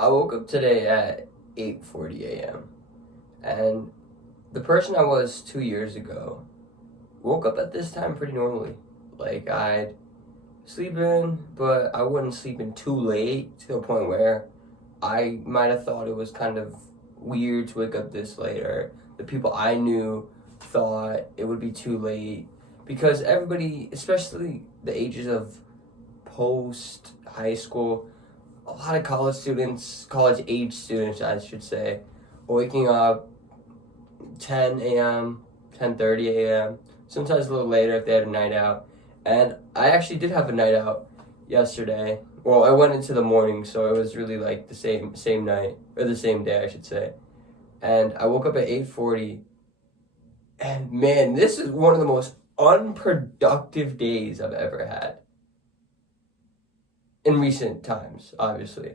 I woke up today at 8:40 a.m. and the person I was 2 years ago woke up at this time pretty normally. Like I'd sleep in, but I wouldn't sleep in too late to the point where I might have thought it was kind of weird to wake up this late, or the people I knew thought it would be too late because everybody, especially the ages of post high school, a lot of college students, college age students, I should say, waking up 10 a.m., 10:30 a.m., sometimes a little later if they had a night out. And I actually did have a night out yesterday. Well, I went into the morning, so it was really like the same night, or the same day, I should say. And I woke up at 8:40, and man, this is one of the most unproductive days I've ever had in recent times, obviously.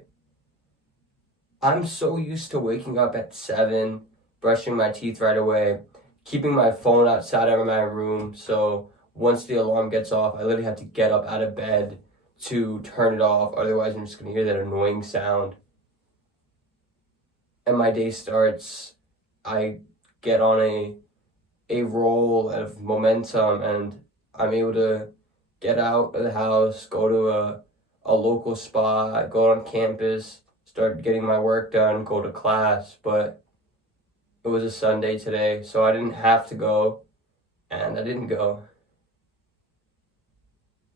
I'm so used to waking up at 7, brushing my teeth right away, keeping my phone outside of my room, so once the alarm gets off, I literally have to get up out of bed to turn it off, otherwise I'm just going to hear that annoying sound. And my day starts, I get on a roll of momentum, and I'm able to get out of the house, go to a local spot, go on campus, start getting my work done, go to class. But it was a Sunday today, so I didn't have to go, and I didn't go.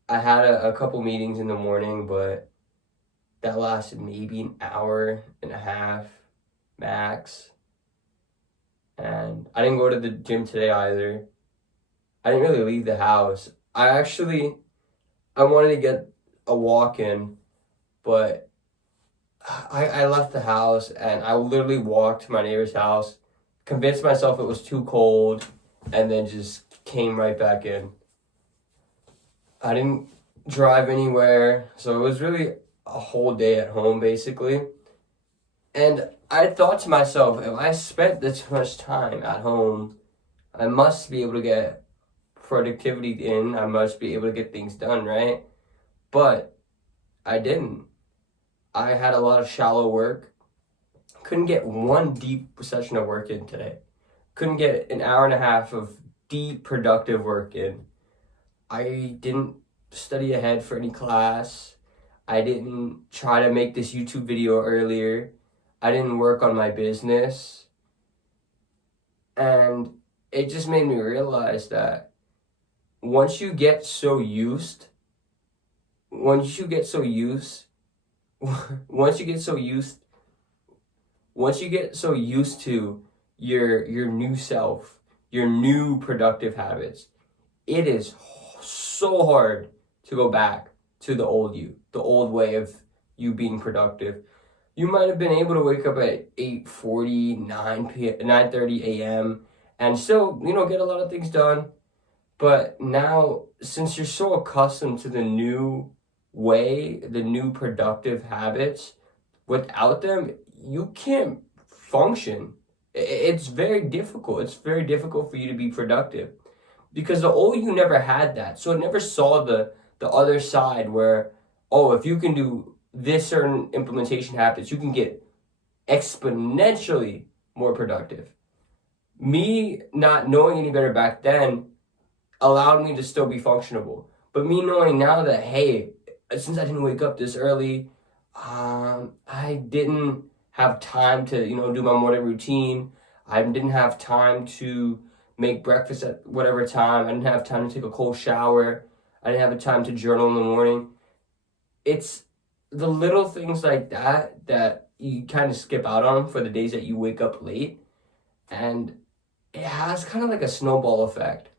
I had a couple meetings in the morning, but that lasted maybe an hour and a half max. And I didn't go to the gym today either. I didn't really leave the house. I wanted to get a walk in, but I left the house and I literally walked to my neighbor's house, convinced myself it was too cold, and then just came right back in. I didn't drive anywhere, so it was really a whole day at home basically. And I thought to myself, if I spent this much time at home, I must be able to get productivity in, I must be able to get things done, right? But I didn't. I had a lot of shallow work. Couldn't get one deep session of work in today. Couldn't get an hour and a half of deep productive work in. I didn't study ahead for any class. I didn't try to make this YouTube video earlier. I didn't work on my business. And it just made me realize that once you get so used, once you get so used to your new self, your new productive habits, it is so hard to go back to the old you, the old way of you being productive. You might have been able to wake up at 8:40, 9:30 a.m. and still, get a lot of things done. But now, since you're so accustomed to the new way, the new productive habits, without them, you can't function. It's very difficult. It's very difficult for you to be productive because the old you never had that. So it never saw the other side where, oh, if you can do this certain implementation habits, you can get exponentially more productive. Me not knowing any better back then allowed me to still be functionable. But me knowing now that, hey, since I didn't wake up this early, I didn't have time to, do my morning routine. I didn't have time to make breakfast at whatever time. I didn't have time to take a cold shower. I didn't have the time to journal in the morning. It's the little things like that you kind of skip out on for the days that you wake up late. And it has kind of like a snowball effect.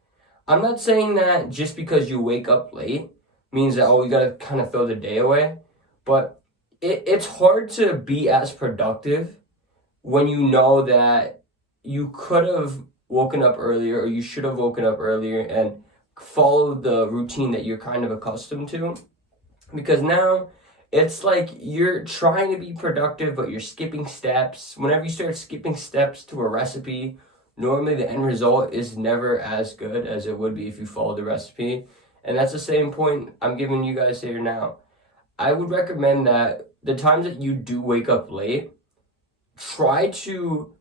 I'm not saying that just because you wake up late means that, oh, you gotta kind of throw the day away. But it's hard to be as productive when you know that you could have woken up earlier, or you should have woken up earlier and followed the routine that you're kind of accustomed to. Because now it's like you're trying to be productive, but you're skipping steps. Whenever you start skipping steps to a recipe, normally the end result is never as good as it would be if you followed the recipe. And that's the same point I'm giving you guys here now. I would recommend that the times that you do wake up late, try to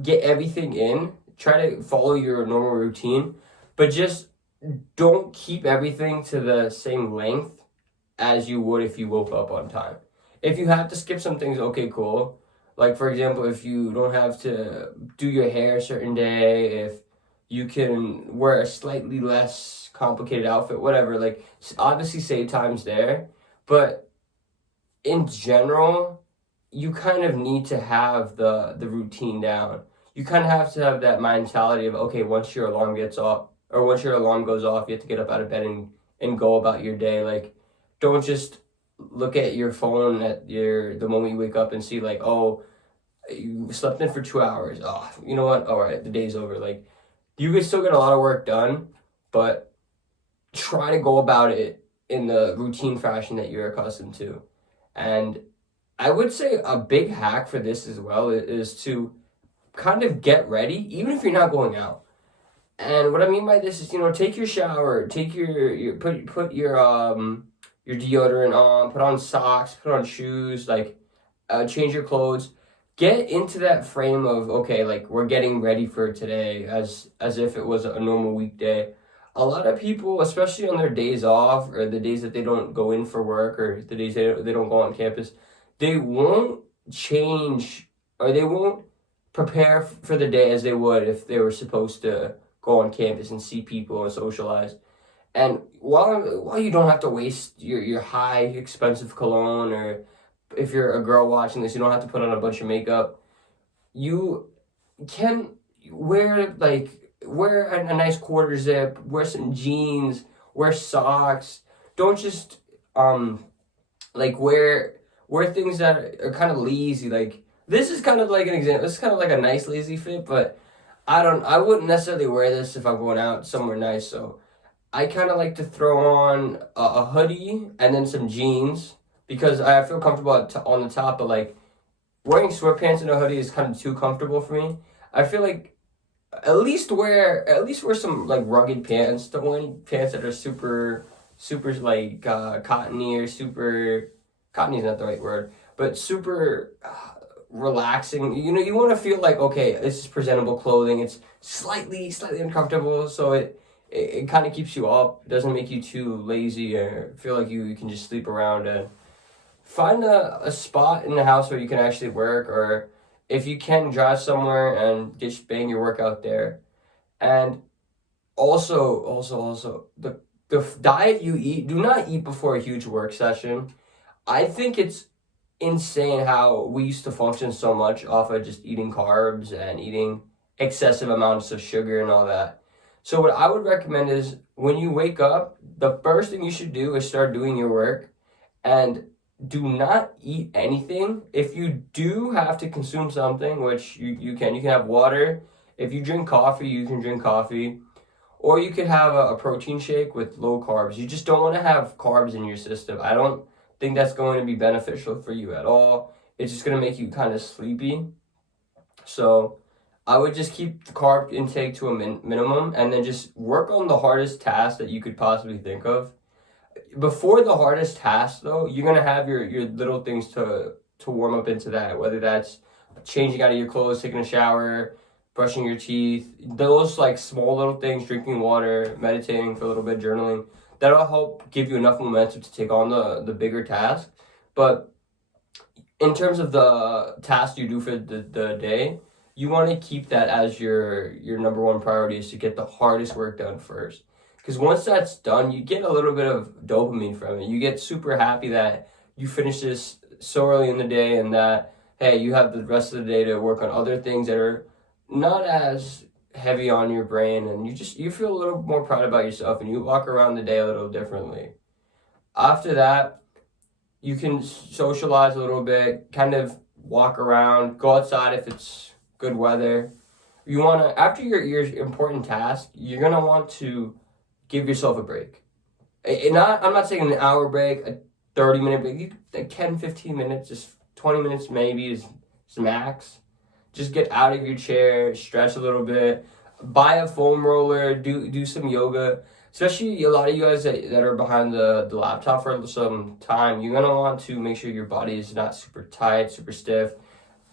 get everything in, try to follow your normal routine, but just don't keep everything to the same length as you would if you woke up on time. If you have to skip some things, okay, cool. Like, for example, if you don't have to do your hair a certain day, if you can wear a slightly less complicated outfit, whatever, like, obviously save times there. But in general, you kind of need to have the routine down. You kind of have to have that mentality of, okay, once your alarm gets off, or once your alarm goes off, you have to get up out of bed and go about your day. Like, don't just look at your phone at the moment you wake up and see, like, oh, you slept in for 2 hours. Oh, you know what? All right, the day's over. Like, you can still get a lot of work done, but try to go about it in the routine fashion that you're accustomed to. And I would say a big hack for this as well is to kind of get ready, even if you're not going out. And what I mean by this is, take your shower, take your put your deodorant on, put on socks, put on shoes, like change your clothes. Get into that frame of, okay, like we're getting ready for today as if it was a normal weekday. A lot of people, especially on their days off or the days that they don't go in for work or the days they don't go on campus, they won't change or they won't prepare for the day as they would if they were supposed to go on campus and see people and socialize. And while you don't have to waste your high expensive cologne, or if you're a girl watching this, you don't have to put on a bunch of makeup, you can wear a nice quarter zip, wear some jeans, wear socks. Don't just wear things that are kind of lazy. Like, this is kind of like an example. This is kind of like a nice lazy fit, but I wouldn't necessarily wear this if I'm going out somewhere nice. So I kind of like to throw on a hoodie and then some jeans because I feel comfortable on the top, but like wearing sweatpants and a hoodie is kind of too comfortable for me. I feel like at least wear some like rugged pants. Don't wear any pants that are super like cottony or super cottony is not the right word, but super relaxing. You want to feel like, okay, this is presentable clothing. It's slightly uncomfortable, so it kind of keeps you up. It doesn't make you too lazy or feel like you can just sleep around. And find a spot in the house where you can actually work, or if you can drive somewhere and just bang your workout there. And also the diet you eat, do not eat before a huge work session. I think it's insane how we used to function so much off of just eating carbs and eating excessive amounts of sugar and all that. So what I would recommend is when you wake up, the first thing you should do is start doing your work, and do not eat anything. If you do have to consume something, which you can have water. If you drink coffee, you can drink coffee, or you could have a protein shake with low carbs. You just don't want to have carbs in your system. I don't think that's going to be beneficial for you at all. It's just going to make you kind of sleepy. So I would just keep the carb intake to a minimum, and then just work on the hardest task that you could possibly think of. Before the hardest task, though, you're going to have your little things to warm up into that, whether that's changing out of your clothes, taking a shower, brushing your teeth, those like small little things, drinking water, meditating for a little bit, journaling. That'll help give you enough momentum to take on the bigger task. But in terms of the task you do for the day, you want to keep that as your number one priority, is to get the hardest work done first. Because once that's done, you get a little bit of dopamine from it. You get super happy that you finished this so early in the day, and that, hey, you have the rest of the day to work on other things that are not as heavy on your brain, and you feel a little more proud about yourself, and you walk around the day a little differently. After that, you can socialize a little bit, kind of walk around, go outside if it's good weather. You want to, after your important task, you're going to want to give yourself a break. I'm not saying an hour break, a 30-minute break, like 10, 15 minutes, just 20 minutes maybe is max. Just get out of your chair, stretch a little bit, buy a foam roller, do some yoga. especially a lot of you guys that are behind the laptop for some time, you're gonna want to make sure your body is not super tight, super stiff.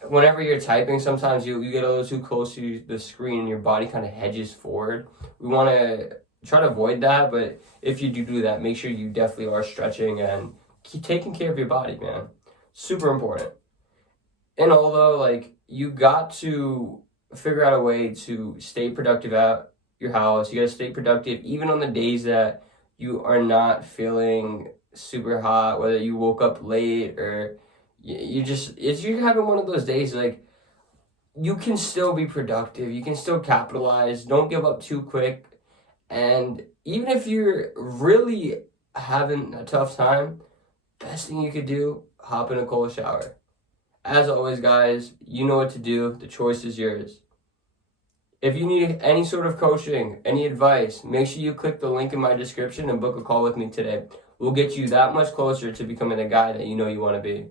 Whenever you're typing, sometimes you get a little too close to the screen and your body kind of hedges forward. We want to try to avoid that, but if you do that, make sure you definitely are stretching and keep taking care of your body, man. Super important. And although, like, you got to figure out a way to stay productive at your house, you got to stay productive even on the days that you are not feeling super hot, whether you woke up late or if you're having one of those days, like, you can still be productive, you can still capitalize, don't give up too quick. And even if you're really having a tough time, best thing you could do, hop in a cold shower. As always, guys, you know what to do. The choice is yours. If you need any sort of coaching, any advice, make sure you click the link in my description and book a call with me today. We'll get you that much closer to becoming the guy that you know you want to be.